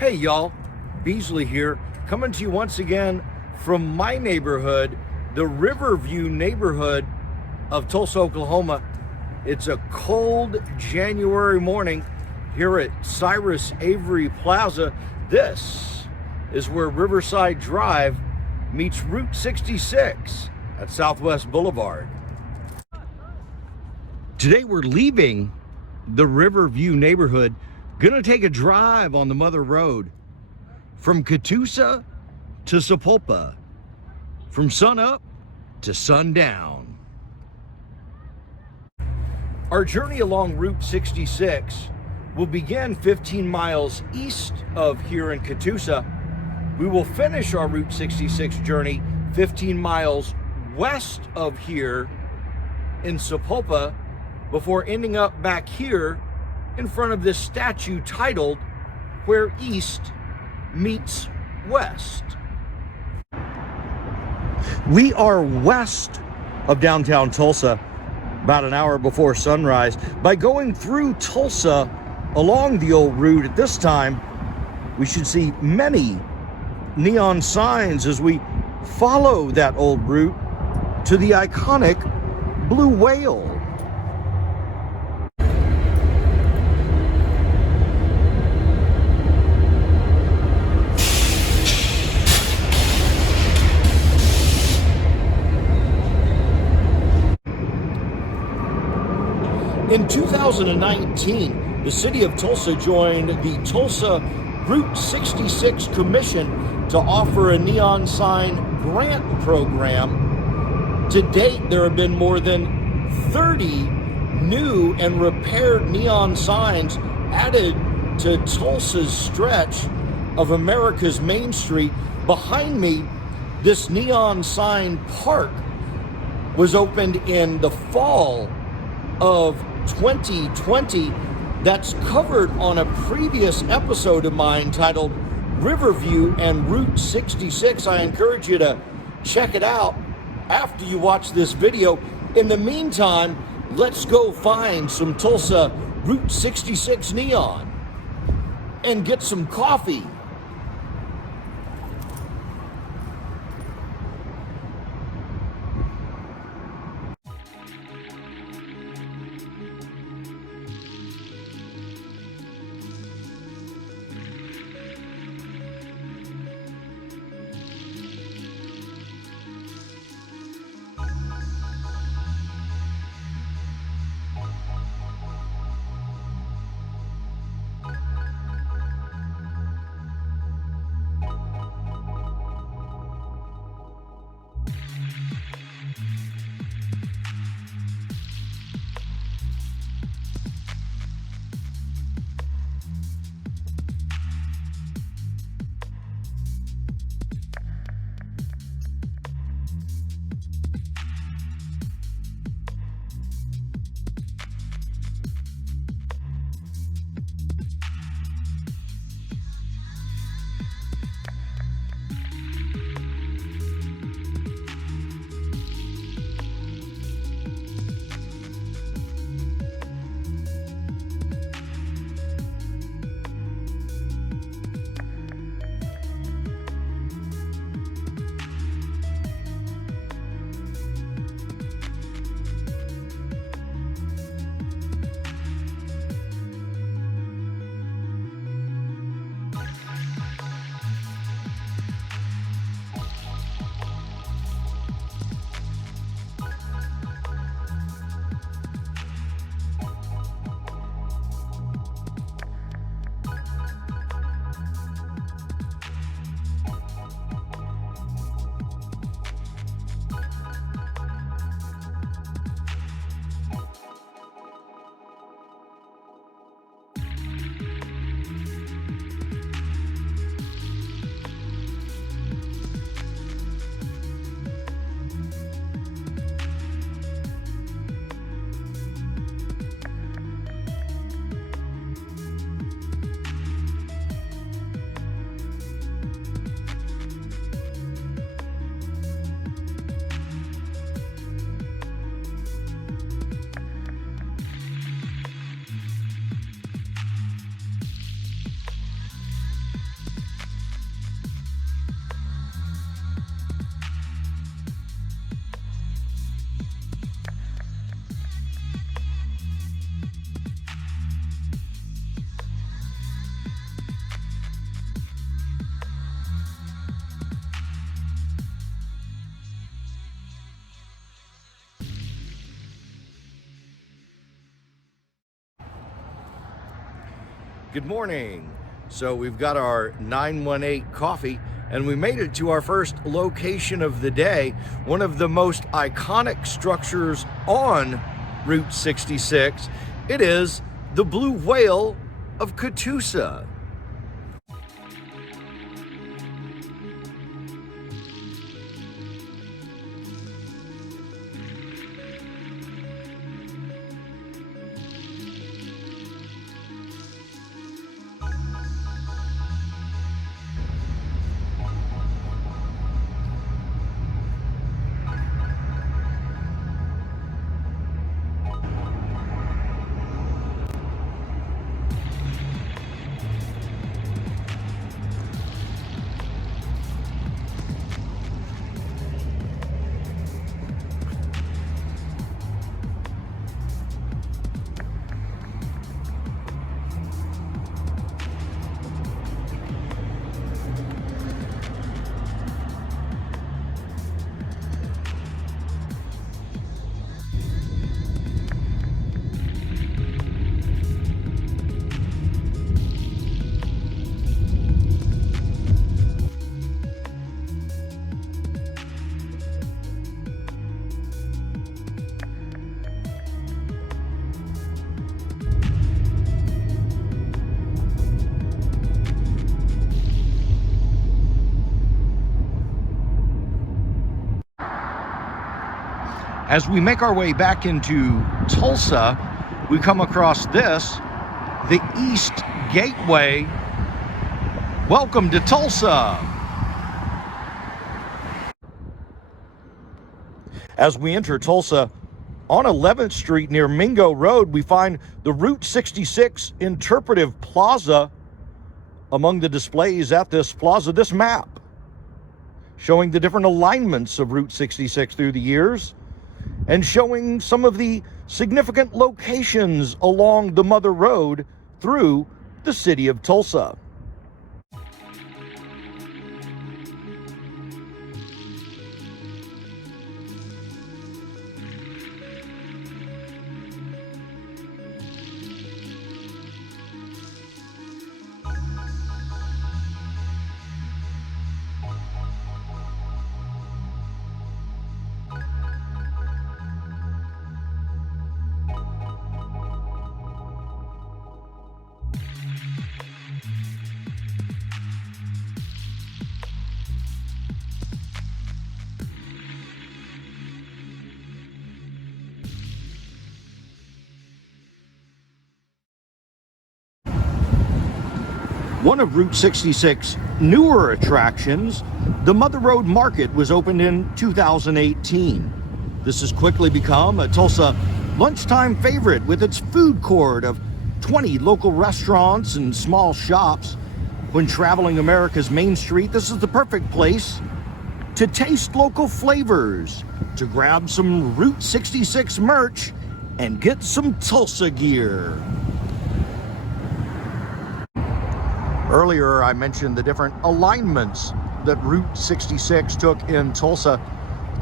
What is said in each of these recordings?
Hey y'all, Beasley here, coming to you once again from my neighborhood, the Riverview neighborhood of Tulsa, Oklahoma. It's a cold January morning here at Cyrus Avery Plaza. This is where Riverside Drive meets Route 66 at Southwest Boulevard. Today we're leaving the Riverview neighborhood, gonna take a drive on the Mother Road from Catoosa to Sapulpa, from sunup to sundown. Our journey along Route 66 will begin 15 miles east of here in Catoosa. We will finish our Route 66 journey 15 miles west of here in Sapulpa before ending up back here in front of this statue titled Where East Meets West. We are west of downtown Tulsa, about an hour before sunrise. By going through Tulsa along the old route at this time, we should see many neon signs as we follow that old route to the iconic Blue Whale. In 2019, the city of Tulsa joined the Tulsa Route 66 Commission to offer a neon sign grant program. To date, there have been more than 30 new and repaired neon signs added to Tulsa's stretch of America's Main Street. Behind me, this neon sign park was opened in the fall of 2020. That's covered on a previous episode of mine titled Riverview and Route 66. I encourage you to check it out after you watch this video. In the meantime, let's go find some Tulsa Route 66 neon and get some coffee. Good morning. So we've got our 918 coffee and we made it to our first location of the day, one of the most iconic structures on Route 66. It is the Blue Whale of Catoosa. As we make our way back into Tulsa, we come across this, the East Gateway. Welcome to Tulsa. As we enter Tulsa, on 11th Street near Mingo Road, we find the Route 66 Interpretive Plaza. Among the displays at this plaza, this map showing the different alignments of Route 66 through the years, and showing some of the significant locations along the Mother Road through the city of Tulsa. One of Route 66's newer attractions, the Mother Road Market, was opened in 2018. This has quickly become a Tulsa lunchtime favorite with its food court of 20 local restaurants and small shops. When traveling America's Main Street, this is the perfect place to taste local flavors, to grab some Route 66 merch, and get some Tulsa gear. Earlier, I mentioned the different alignments that Route 66 took in Tulsa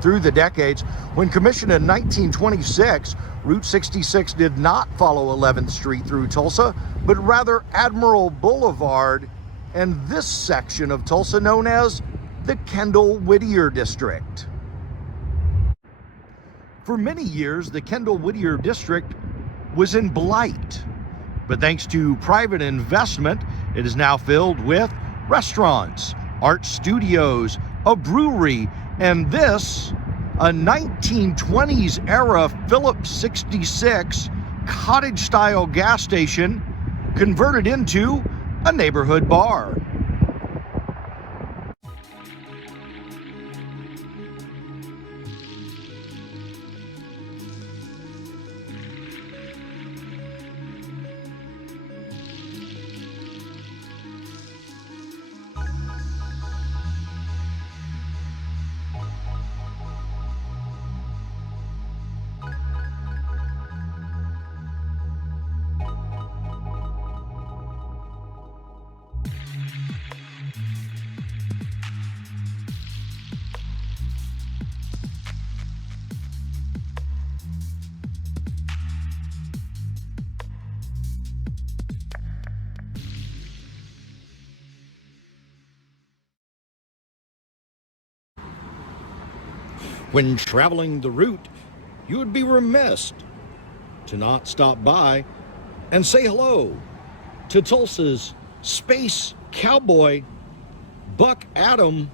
through the decades. When commissioned in 1926, Route 66 did not follow 11th Street through Tulsa, but rather Admiral Boulevard and this section of Tulsa known as the KendallWhittier District. For many years, the KendallWhittier District was in blight. But thanks to private investment, it is now filled with restaurants, art studios, a brewery, and this, a 1920s era Phillips 66 cottage-style gas station converted into a neighborhood bar. When traveling the route, you would be remiss to not stop by and say hello to Tulsa's space cowboy, Buck Adam.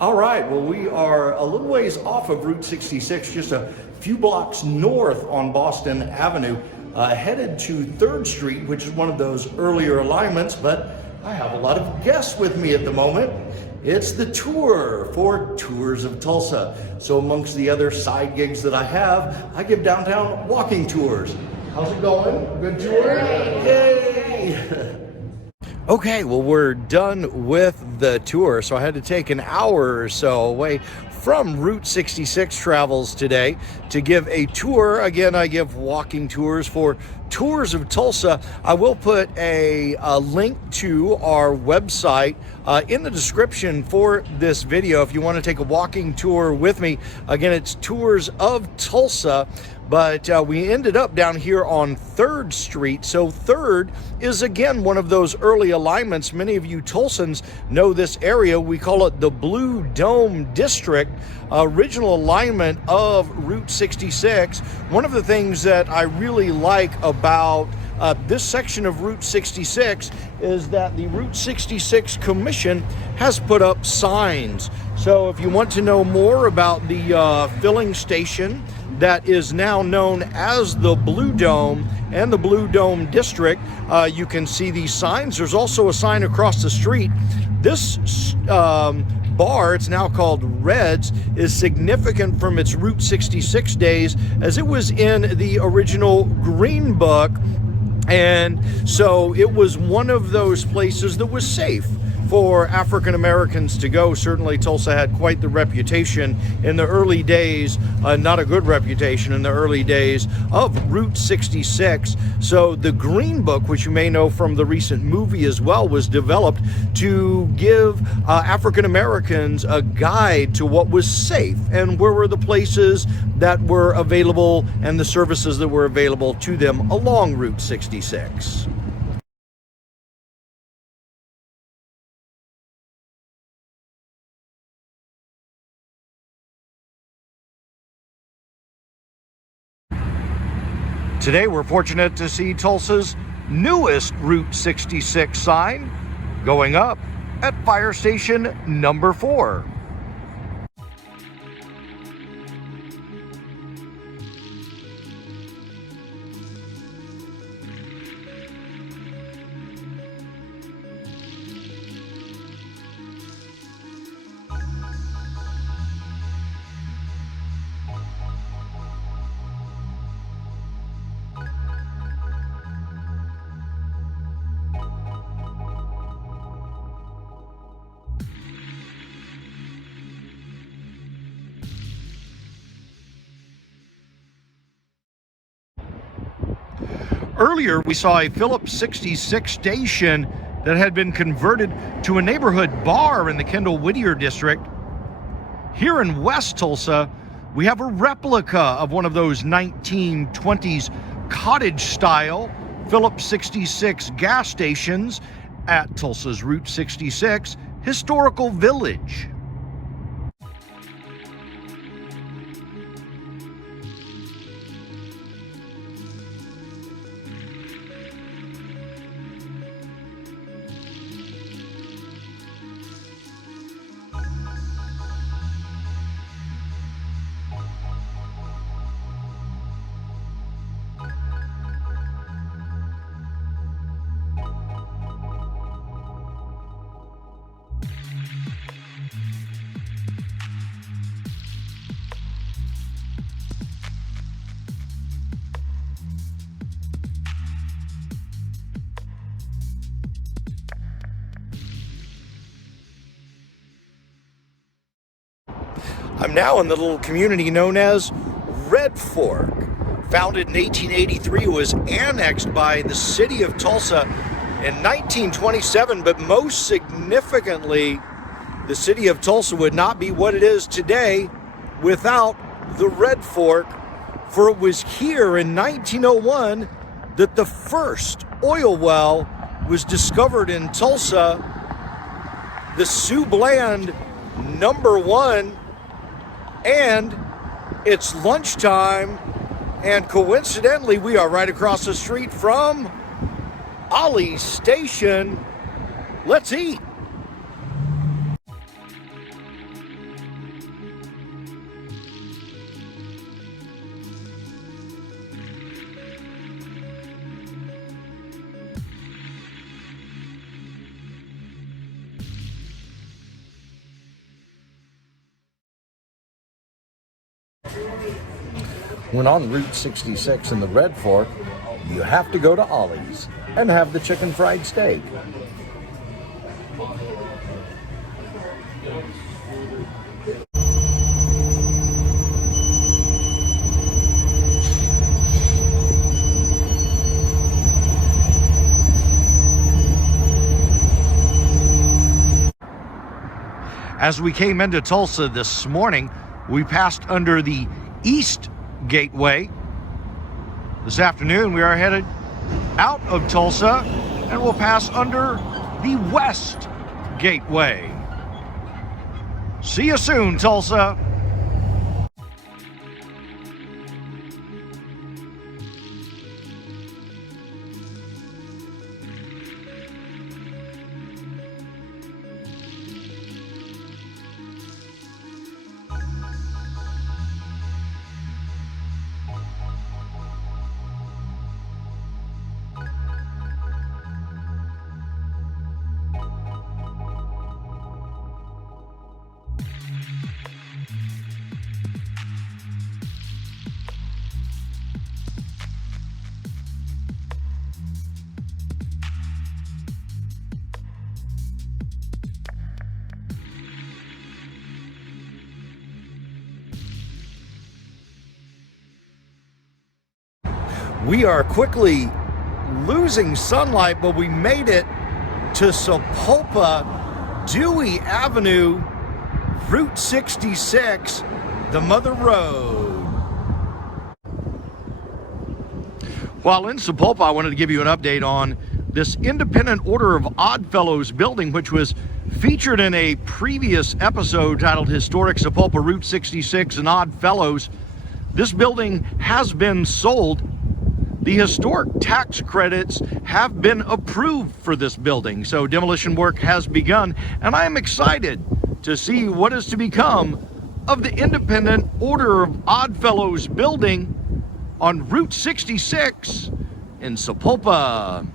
All right, well, we are a little ways off of Route 66, just a few blocks north on Boston Avenue, headed to 3rd Street, which is one of those earlier alignments, but I have a lot of guests with me at the moment. It's the tour for Tours of Tulsa. So amongst the other side gigs that I have, I give downtown walking tours. How's it going? Good tour? Yay! Okay, well, we're done with the tour, so I had to take an hour or so away from Route 66 travels today to give a tour. Again, I give walking tours for Tours of Tulsa. I will put a link to our website in the description for this video if you want to take a walking tour with me. Again, it's Tours of Tulsa. But we ended up down here on 3rd Street. So 3rd is, again, one of those early alignments. Many of you Tulsans know this area. We call it the Blue Dome District, original alignment of Route 66. One of the things that I really like about this section of Route 66 is that the Route 66 Commission has put up signs. So if you want to know more about the filling station that is now known as the Blue Dome and the Blue Dome District, you can see these signs. There's also a sign across the street. This bar, it's now called Red's, is significant from its Route 66 days, as it was in the original Green Book. And so it was one of those places that was safe for African Americans to go. Certainly Tulsa had quite the reputation in the early days, not a good reputation in the early days of Route 66. So the Green Book, which you may know from the recent movie as well, was developed to give African Americans a guide to what was safe and where were the places that were available and the services that were available to them along Route 66. Today, we're fortunate to see Tulsa's newest Route 66 sign going up at Fire Station number 4. Earlier, we saw a Phillips 66 station that had been converted to a neighborhood bar in the KendallWhittier District. Here in West Tulsa, we have a replica of one of those 1920s cottage-style Phillips 66 gas stations at Tulsa's Route 66 Historical Village. I'm now in the little community known as Red Fork. Founded in 1883, it was annexed by the city of Tulsa in 1927, but most significantly, the city of Tulsa would not be what it is today without the Red Fork, for it was here in 1901 that the first oil well was discovered in Tulsa, the Sioux Bland #1, and it's lunchtime, and coincidentally, we are right across the street from Ollie's Station. Let's eat. When on Route 66 in the Red Fork, you have to go to Ollie's and have the chicken fried steak. As we came into Tulsa this morning, we passed under the East Gateway. This afternoon, we are headed out of Tulsa and we'll pass under the West Gateway. See you soon, Tulsa. We are quickly losing sunlight, but we made it to Sapulpa, Dewey Avenue, Route 66, the Mother Road. While in Sapulpa, I wanted to give you an update on this Independent Order of Oddfellows building, which was featured in a previous episode titled Historic Sapulpa Route 66 and Oddfellows. This building has been sold. The historic tax credits have been approved for this building, so demolition work has begun, and I am excited to see what is to become of the Independent Order of Oddfellows building on Route 66 in Sapulpa.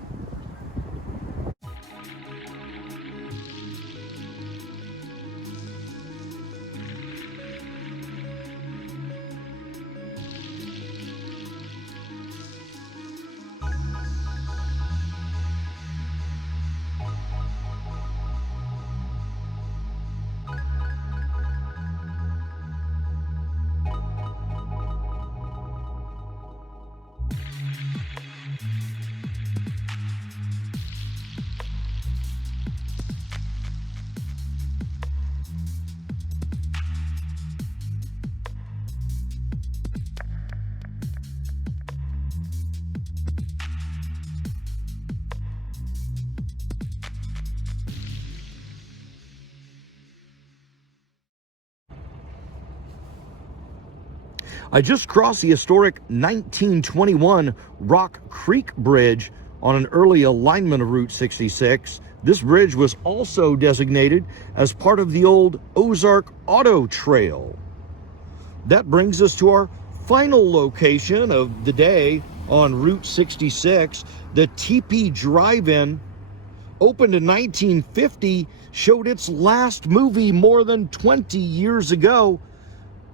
I just crossed the historic 1921 Rock Creek Bridge on an early alignment of Route 66. This bridge was also designated as part of the old Ozark Auto Trail. That brings us to our final location of the day on Route 66. The Teepee Drive-In, opened in 1950, showed its last movie more than 20 years ago.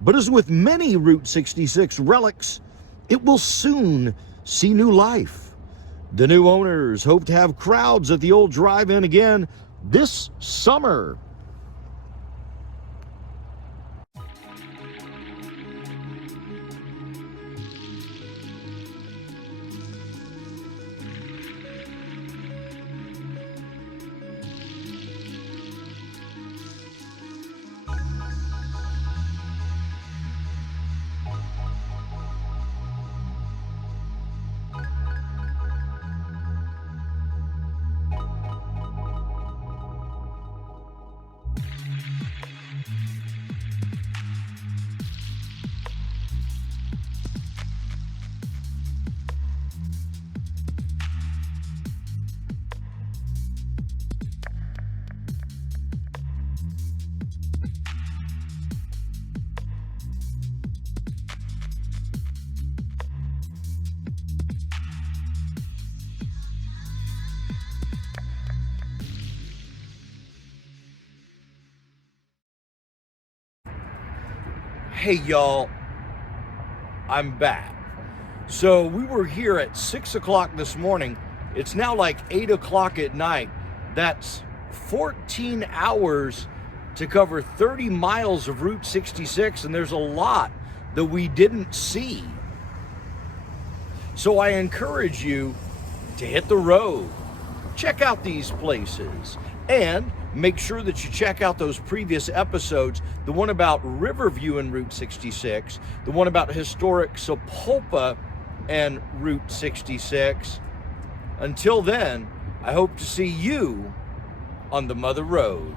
But as with many Route 66 relics, it will soon see new life. The new owners hope to have crowds at the old drive-in again this summer. Hey y'all, I'm back. So we were here at 6 o'clock this morning. It's now like 8 o'clock at night. That's 14 hours to cover 30 miles of Route 66, and there's a lot that we didn't see. So I encourage you to hit the road, check out these places, and make sure that you check out those previous episodes, the one about Riverview and Route 66, the one about historic Sapulpa and Route 66. Until then, I hope to see you on the Mother Road.